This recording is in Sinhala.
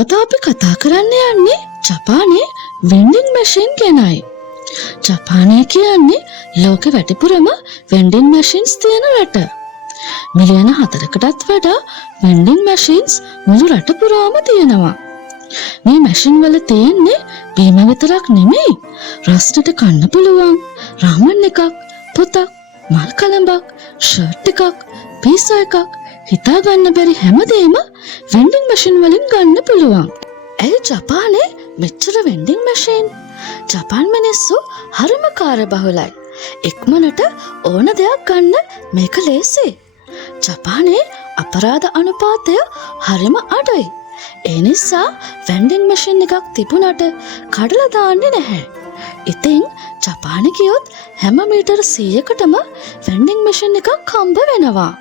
අද අපි කතා කරන්න යන්නේ ජපානයේ වෙන්ඩින් මැෂින් ගැනයි. ජපානය කියන්නේ ලෝකෙ වැඩිපුරම වෙන්ඩින් මැෂින්ස් තියෙන රට. මිලියන 4කටත් වඩා වෙන්ඩින් මැෂින්ස් මුළු රට පුරාම තියෙනවා. මේ මැෂින් වල තියෙන්නේ බීම විතරක් නෙමෙයි. රස්ටට කන්න පුළුවන් රාමන් එකක්, පොතක්, මල් කලඹක්, ෂර්ට් එකක්, පීසා එකක්, හිතා ගන්න බැරි හැමදේම වෙන්ඩින් මැෂින් වලින් ගන්න පුළුවන්. ඇයි ජපානයේ මෙච්චර වෙන්ඩින් මැෂින්? ජපාන් මිනිස්සු හරිම කාර්යබහුලයි. ඉක්මනට ඕන දෙයක් ගන්න මේක ලේසි. ජපානයේ අපරාධ අනුපාතය හරිම අඩුයි. ඒ නිසා වෙන්ඩින් මැෂින් එකක් තිබුණට කඩලා දාන්නේ නැහැ. ඉතින් ජපානෙ ගියොත් හැම මීටර 100කටම වෙන්ඩින් මැෂින් එකක් හම්බ වෙනවා.